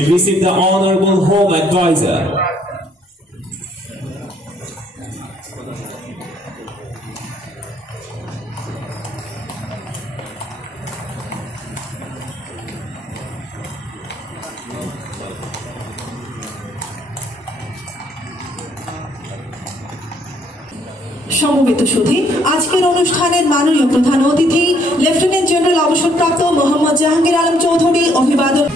Receive the Honorable Home Advisor. সমবেত সুধী আজকের অনুষ্ঠানের মাননীয় প্রধান অতিথি লেফটেন্যান্ট জেনারেল অবসরপ্রাপ্ত মোহাম্মদ জাহাঙ্গীর আলম চৌধুরী অভিবাদন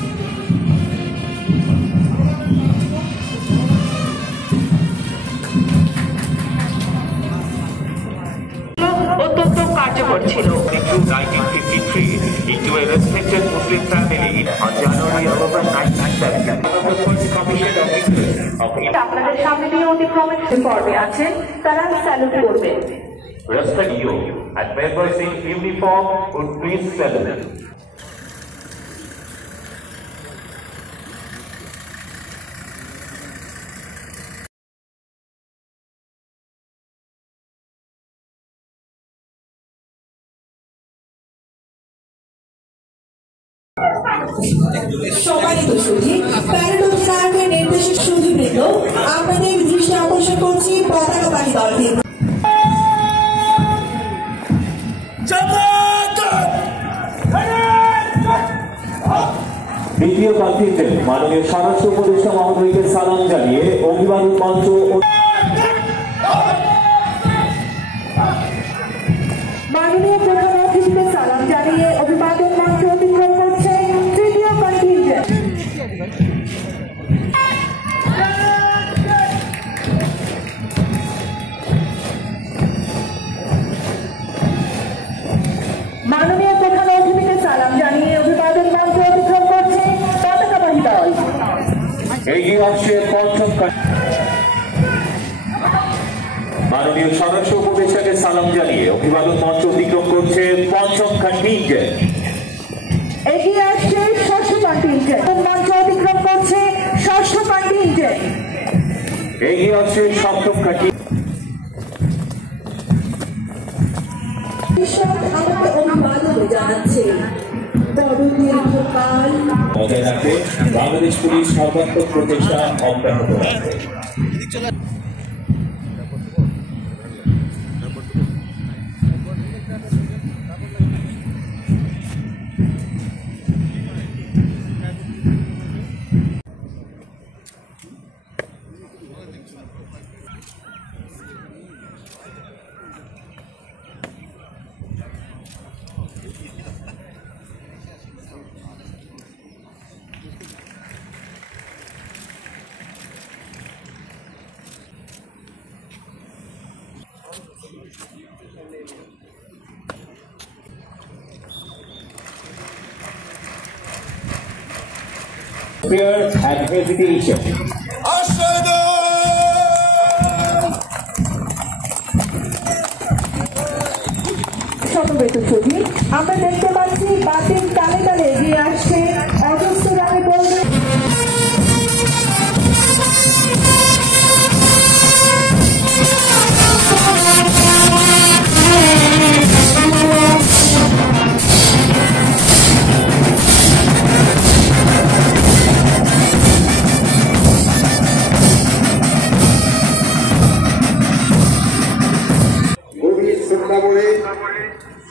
অত্যন্ত কার্যকর ছিল। 1953 into a respected Muslim family on January 1997. আপনাদের সামনে দিয়ে অতিক্রমের পর্বে আছেন তারা স্যালুট করবেন। Respect you and members in uniform would please salute. সম্মানিত সুধী প্যারেড অফ ফ্ল্যাগের নির্দেশক সুধীবৃন্দ আপনাদের দৃষ্টি আকর্ষণ করছি পতাকাবাহী দলটি। দ্বিতীয় প্রার্থীতে মাননীয় স্বরাষ্ট্র উপদেষ্টা মহোদয়কে সালাম জানিয়ে অভিবাদন মঞ্চ মাননীয় প্রধান অতিথিকে সালাম জানিয়ে অভিবাদন মঞ্চ অতিক্রম করছে তৃতীয় কন্টিনজেন্ট। মাননীয় প্রধান অতিথিকে সালাম জানিয়ে অভিবাদন মঞ্চ অতিক্রম করছে পতাকাবাহী দল। এগিয়ে আসছে পঞ্চম মাননীয় স্বরাষ্ট্র উপদেষ্টাকে সালাম জানিয়ে অভিবাদন মঞ্চ অতিক্রম করছে পঞ্চম কন্টিনজেন্ট। এগিয়ে আসছে ষষ্ঠ কন্টিনজেন্ট। মঞ্চ অতিক্রম করছে ষষ্ঠ কন্টিনজেন্ট। এগিয়ে আসছে সপ্তম কন্টিনজেন্ট। আমাকে অভিবাদন জানাচ্ছে বজায় রাখতে বাংলাদেশ পুলিশ সর্বাত্মক প্রচেষ্টা অব্যাহত রাখবে। Fear and hesitation. সমবেত ছবি আমরা দেখতে পাচ্ছি বাতিল তালে তালে এগিয়ে আসছে অজস্র রাগে বলবে।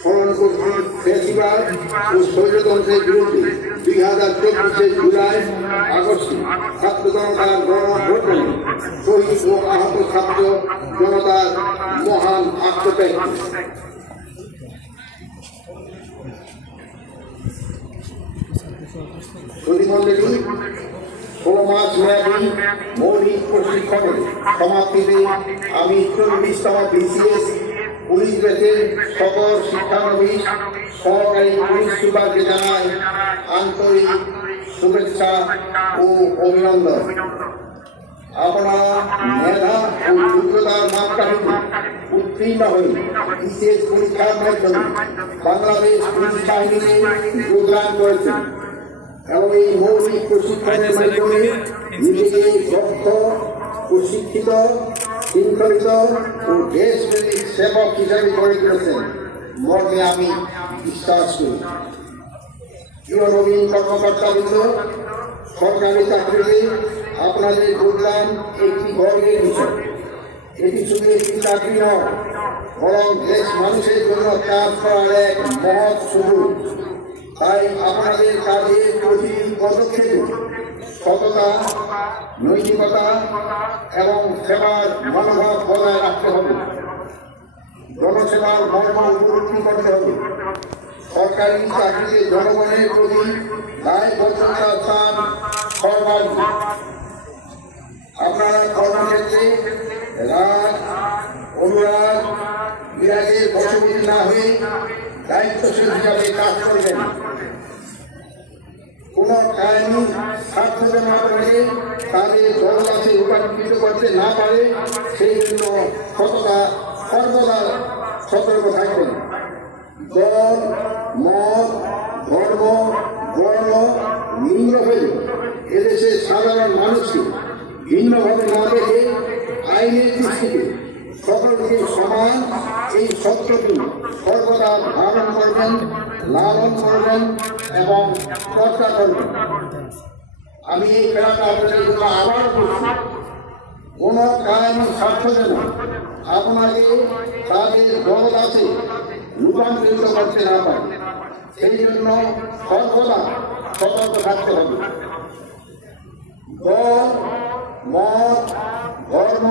স্মরণ করছি ফ্যাসিবাদ ও স্বৈরতন্ত্রের বিরুদ্ধে 2024 জুলাই আগস্টে ছাত্র জনতার গণঅভ্যুত্থানে শহীদ ও আহত ছাত্র জনতার মহান আত্মত্যাগ। প্রতিমন্ডলী 16 মাস মেয়াদী মৌলিক প্রশিক্ষণের সমাপ্তিতে আমি 40তম BCS পুলিশ ব্যাচের সকল শিক্ষানবিশ সহকারী পুলিশ সুপারকে জানাই আন্তরিক শুভেচ্ছা ও অভিনন্দন। আপনারা মেধা ও যোগ্যতার মাপকাঠিতে উত্তীর্ণ হয়ে বিশেষ পরীক্ষার মাধ্যমে বাংলাদেশ পুলিশ বাহিনীতে যোগদান করেছেন এবং এই মৌলিক প্রশিক্ষণের মাধ্যমে নিজেকে দক্ষ প্রশিক্ষিত শৃঙ্খলিত ও দেশপ্রেমিক সেবক হিসাবে গড়ে তুলেছেন মর্মে আমি বিশ্বাস করি। প্রিয় নবীন কর্মকর্তাবৃন্দ, সরকারি চাকরিতে আপনাদের যোগদান একটি গর্বের বিষয়। এটি শুধু একটি চাকরি নয়, বরং দেশ মানুষের জন্য কাজ করার এক মহৎ সুযোগ। তাই আপনাদের কাজের প্রতিটি পদক্ষেপে সততা, নৈতিকতা এবং সেবার মনোভাব বজায় রাখতে হবে। জনসেবার মর্ম উপলব্ধি করতে হবে। সরকারি চাকরিতে জনগণের প্রতি দায়বদ্ধতার স্থান সর্বাধিক। আপনারা কর্মক্ষেত্রে রাগ, অনুরাগ, বিরাগের বশবর্তী না হয়ে দায়িত্বশীল হিসাবে কাজ করবেন। কোন কাহিনী স্বার্থজনক করে তাদের দলগাছে রূপান্তরিত করতে না পারে, সেই জন্য সর্বদা সতর্ক থাকবেন। দল, মত, ধর্ম, বর্ণ নিম্নভেদ এদেশের সাধারণ মানুষকে ভিন্নভাবে না দেখে আইনের দৃষ্টিতে সকলকে সমান এই সত্যটি সর্বদা ধারণ করবেন, লালন করবেন এবং চর্চা করবেন। আমি এই খেলাটা আপনাদের জন্য আবার বলছি, কোন কাহিনী স্বার্থ যেন আপনাকে তাদের দল আছে রূপান্তরিত করতে না পারে, সেই জন্য সর্বদা সতর্ক থাকতে হবে। দল, মত, ধর্ম,